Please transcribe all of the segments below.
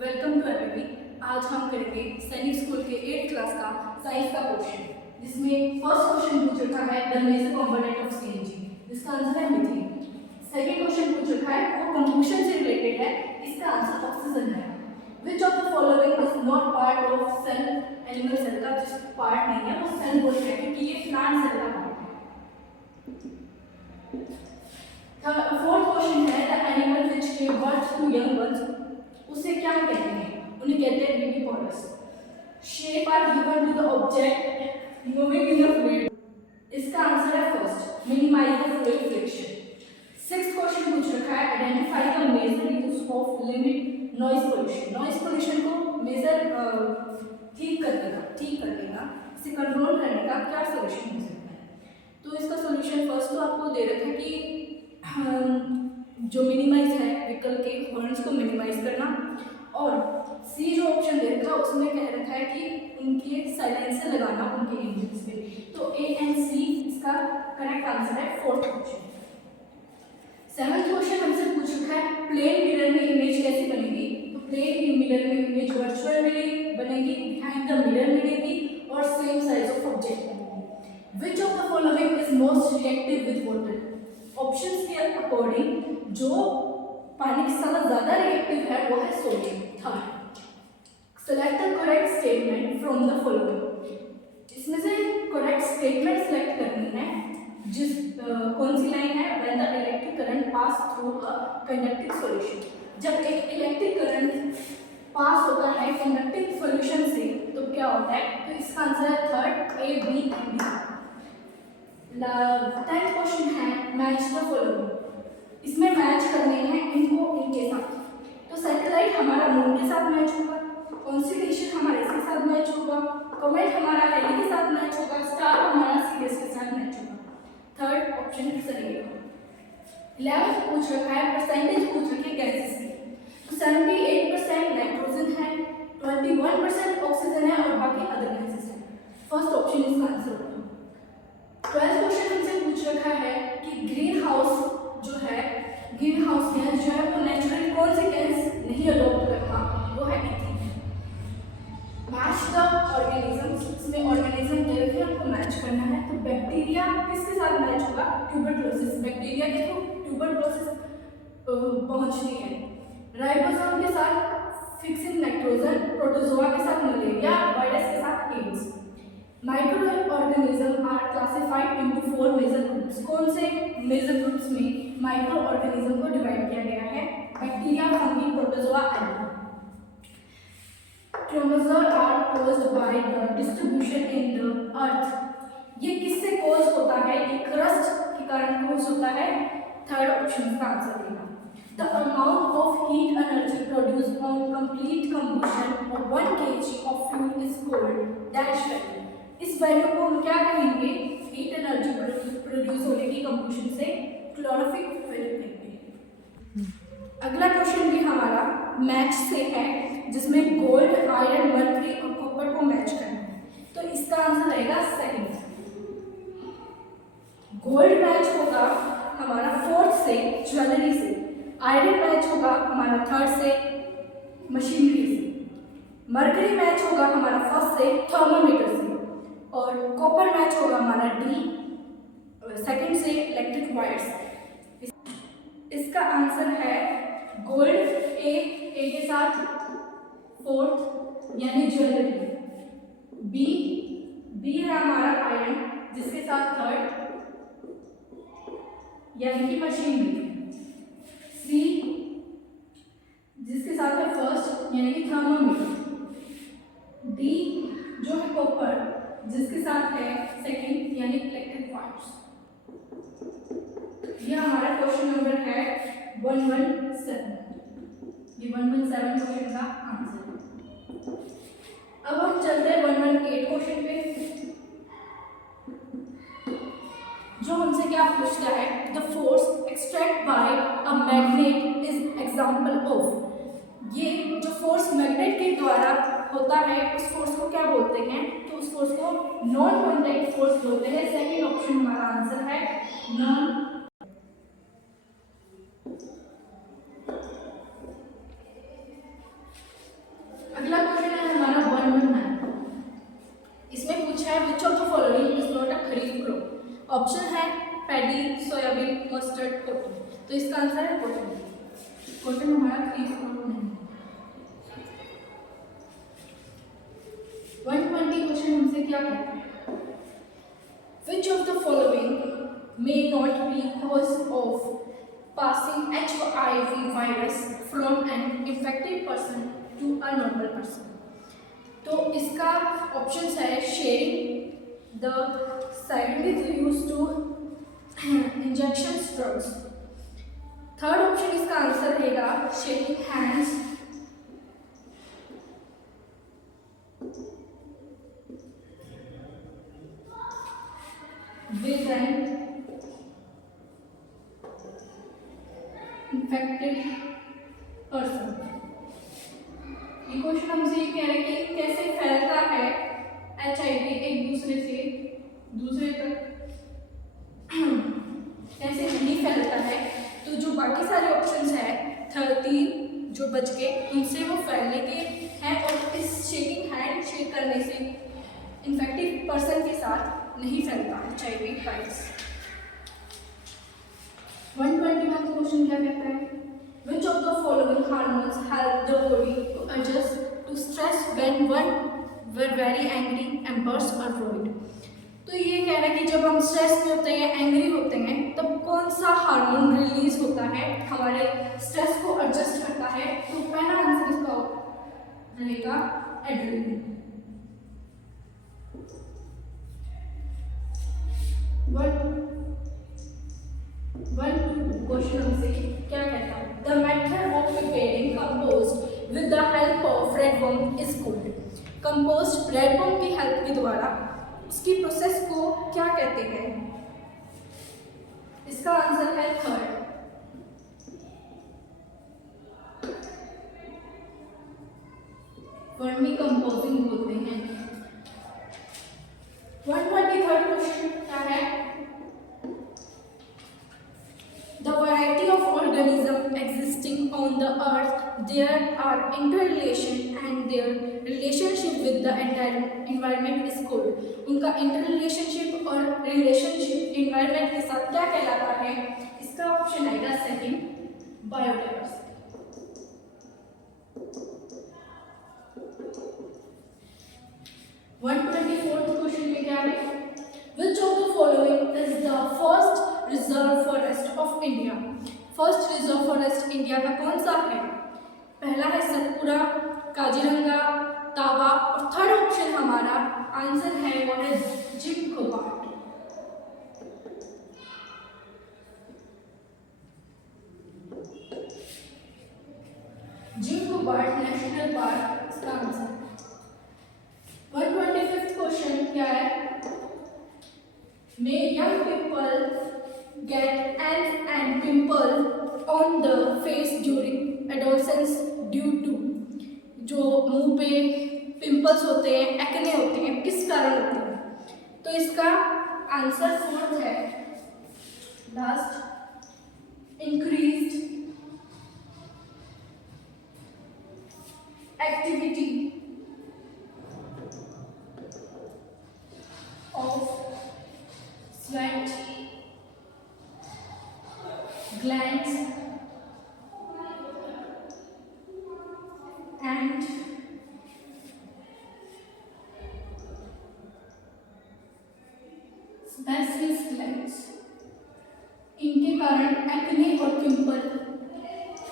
Welcome to MAB. आज हम करेंगे सैनिक स्कूल के 8th क्लास का साइंस का क्वेश्चन, जिसमें फर्स्ट क्वेश्चन पूछ रखा है the major component of CNG, जिसका आंसर है मीथेन। सेकंड क्वेश्चन पूछ रखा है वो कंबशन से रिलेटेड है, इसका आंसर ऑक्सीजन है। Which of the following is not part of cell, animal cell का जिस पार्ट नहीं है वो सेल बोलते हैं क्योंकि ये प्लांट सेल का पार्ट है। फोर्थ क्वेश्चन है the animal which give birth to young ones, उसे क्या कहते हैं? उन्हें कहते हैं viviparous. Shape are given to the object moving in the fluid, इसका आंसर है first, minimise the fluid friction. Sixth question पूछ रखा है identify the measure use of limit noise pollution. Noise pollution को मेजर ठीक करने का इसे कंट्रोल करने का क्या सोल्यूशन हो सकता है? तो इसका सोल्यूशन फर्स्ट तो आपको दे रखा है कि जो मिनिमाइज है व्हीकल के हॉर्न्स को मिनिमाइज करना, और सी जो ऑप्शन दे रखा है उसमें कह रखा है कि उनके साइलेंसर लगाना उनके इंजन्स पे। तो ए एंड सी इसका करेक्ट आंसर है फोर्थ ऑप्शन। सेवंथ क्वेश्चन हमसे पूछ रखा है प्लेन मिरर में इमेज कैसी बनेगी? तो प्लेन मिरर में इमेज वर्चुअल में बनेगी, बिहाइंड द मिरर मिलेगी और सेम साइज ऑफ ऑब्जेक्ट बनेगी। विच of the following is most reactive with water? Options के अकॉर्डिंग जो पानी के साथ ज़्यादा रिएक्टिव है वो है sodium. Third, select the correct statement from the following, इसमें से करेक्ट स्टेटमेंट सेलेक्ट करनी है। जिस कौन सी लाइन है? When the electric current pass through a conducting solution, जब एक इलेक्ट्रिक करंट पास होता है कंडक्टिंग सॉल्यूशन से तो क्या होता है? तो इसका आंसर है third, A B and D. 10th question है मैच द फॉलोइंग, इसमें मैच करने हैं इनको इनके साथ। तो सैटेलाइट हमारा मून के साथ मैच होगा, कॉन्स्टेलेशन हमारे इसके साथ मैच होगा, कॉमेट हमारा हेली के साथ मैच होगा, स्टार हमारा सीरियस के साथ मैच होगा। थर्ड ऑप्शन सही है। 11th पूछ रखा है परसेंटेज पूछ रखी है गैसेस की। तो 78% नाइट्रोजन है, 21% ऑक्सीजन है और बाकी अदर गैसेस है। फर्स्ट ऑप्शन इसका आंसर होगा। 12th क्वेश्चन हमसे पूछ रखा है कि ग्रीन हाउस जो है, ग्रीन हाउस गैस जो है वो नेचुरली कौन सी गैस नहीं अडॉप्ट करता? वो है मीथेन। मैच द ऑर्गेनिजम्स, इसमें ऑर्गेनिज्म दे रखे हैं आपको मैच करना है। तो बैक्टीरिया किसके साथ मैच होगा? ट्यूबरक्लोसिस, बैक्टीरिया के थ्रू ट्यूबरक्लोसिस पहुंचनी है। राइबोसोम के साथ फिक्सिंग नाइट्रोजन, प्रोटोजोआ के साथ मलेरिया, वायरस के साथ AIDS. Microorganism are classified into 4 major groups, कौन से मेजर ग्रुप्स में माइक्रो ऑर्गेनिज्म को डिवाइड किया गया है? Bacteria, fungi, protozoa and chromosome are caused by the distribution in the earth. ये किससे कॉज होता है? ये क्रस्ट के कारण कॉज होता है। थर्ड ऑप्शन का आंसर देगा। The amount of heat energy produced on complete combustion of 1 kg of fuel is called dash value. इस वैल्यू को हम क्या कहेंगे? हीट एनर्जी प्रोड्यूस होने की कंबशन से क्लोरोफिक वैल्यू कहेंगे। अगला क्वेश्चन भी हमारा मैच से है, जिसमें गोल्ड, आयरन, मर्करी और कॉपर को मैच करना है। तो इसका आंसर रहेगा सेकंड। गोल्ड मैच होगा हमारा फोर्थ से ज्वेलरी से, आयरन मैच होगा हमारा थर्ड से मशीनरी से, मर्करी मैच होगा हमारा फर्स्ट से थर्मोमीटर से, और कॉपर मैच होगा हमारा डी सेकंड से इलेक्ट्रिक वायर्स। इसका आंसर है गोल्ड, ए के साथ फोर्थ यानी ज्वेलरी, बी है हमारा आयरन जिसके साथ थर्ड यानी कि मशीनरी, सी जिसके साथ है फर्स्ट यानी कि थर्मोमीटर, डी जो है कॉपर जिसके साथ है सेकंड यानी इलेक्ट्रिक वायर्स। यह हमारा क्वेश्चन नंबर है 117। ये 117 क्वेश्चन का आंसर है। अब हम चलते हैं 118 क्वेश्चन पे, जो हमसे क्या पूछता है? The force extract by a magnet is example of. ये जो फोर्स मैग्नेट के द्वारा होता है उस फोर्स को क्या बोलते हैं? तो उस फोर्स को नॉन कॉन्टैक्ट फोर्स बोलते हैं। सेकंड ऑप्शन हमारा आंसर है नॉन। अगला क्वेश्चन है हमारा 119। इसमें पूछा है which of the following is not a kharif crop. Option है पैडी, सोयाबीन, मस्टर्ड, कॉटन। तो इसका आंसर है कॉटन। कॉटन हमारा खरीफ क्रॉप नहीं। 120 क्वेश्चन हमसे क्या कहता है, which of the following may not be cause of passing HIV virus from an infected person to a normal person। तो इसका ऑप्शन है sharing the side use to injection drugs. Third option इसका answer रहेगा shaking hands, with an infected person। ये question हमसे ये कह रहे हैं कि कैसे फैलता है HIV एक दूसरे से दूसरे तक कैसे नहीं फैलता है। तो जो बाकी सारे ऑप्शंस हैं 13 जो बच गए उनसे वो फैलने के हैं और इस शेकिंग हैंड शेक करने से इन्फेक्टेड पर्सन के साथ नहीं फैलता HIV वायरस। 121 क्वेश्चन क्या कहता है, which of the following hormones help the body to adjust to stress when one were very angry, embers और वर्ried। तो ये कह रहा है कि जब हम स्ट्रेस में होते हैं, एंग्री होते हैं, तब कौन सा हार्मोन रिलीज होता है हमारे स्ट्रेस को एडजस्ट करता है। तो पहला आंसर इसका रहेगा एड्रेनलिन। 1 क्वेश्चन हमसे क्या कहता है, the method of preparing compost with the help of redworm is called. Compost redworm की हेल्प के द्वारा उसकी प्रोसेस को क्या कहते हैं। इसका आंसर है थर्ड, वर्मी कंपोजिंग बोलते हैं। 123 क्वेश्चन क्या है, the variety of organisms existing on the earth, there are interrelation and their relationship with the entire environment is called। उनका इंटररिलेशनशिप और रिलेशनशिप एनवायरनमेंट के साथ क्या कहलाता है। इसका ऑप्शन आएगा सेकंड, बायोडाइवर्सिटी। 124th क्वेश्चन में क्या है, which of the following is the first reserve forest of India. First reserve forest India का कौन सा है। पहला है सतपुरा, काजीरंगा, तावा और थर्ड ऑप्शन हमारा आंसर है वो है Jim Corbett. Jim Corbett national park इसका आंसर। 125th क्वेश्चन क्या है, may young people get ants and pimple on the face during adolescence due to। जो मुंह पे पिंपल्स होते हैं, एक्ने होते हैं, किस कारण होते हैं। तो इसका आंसर फोर्थ है last, increased activity of sweat glands and sebaceous glands, इनके कारण एक्ने और पिंपल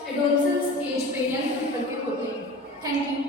एडोलसेंस एज पे यंग पीपल के होते हैं। Thank you.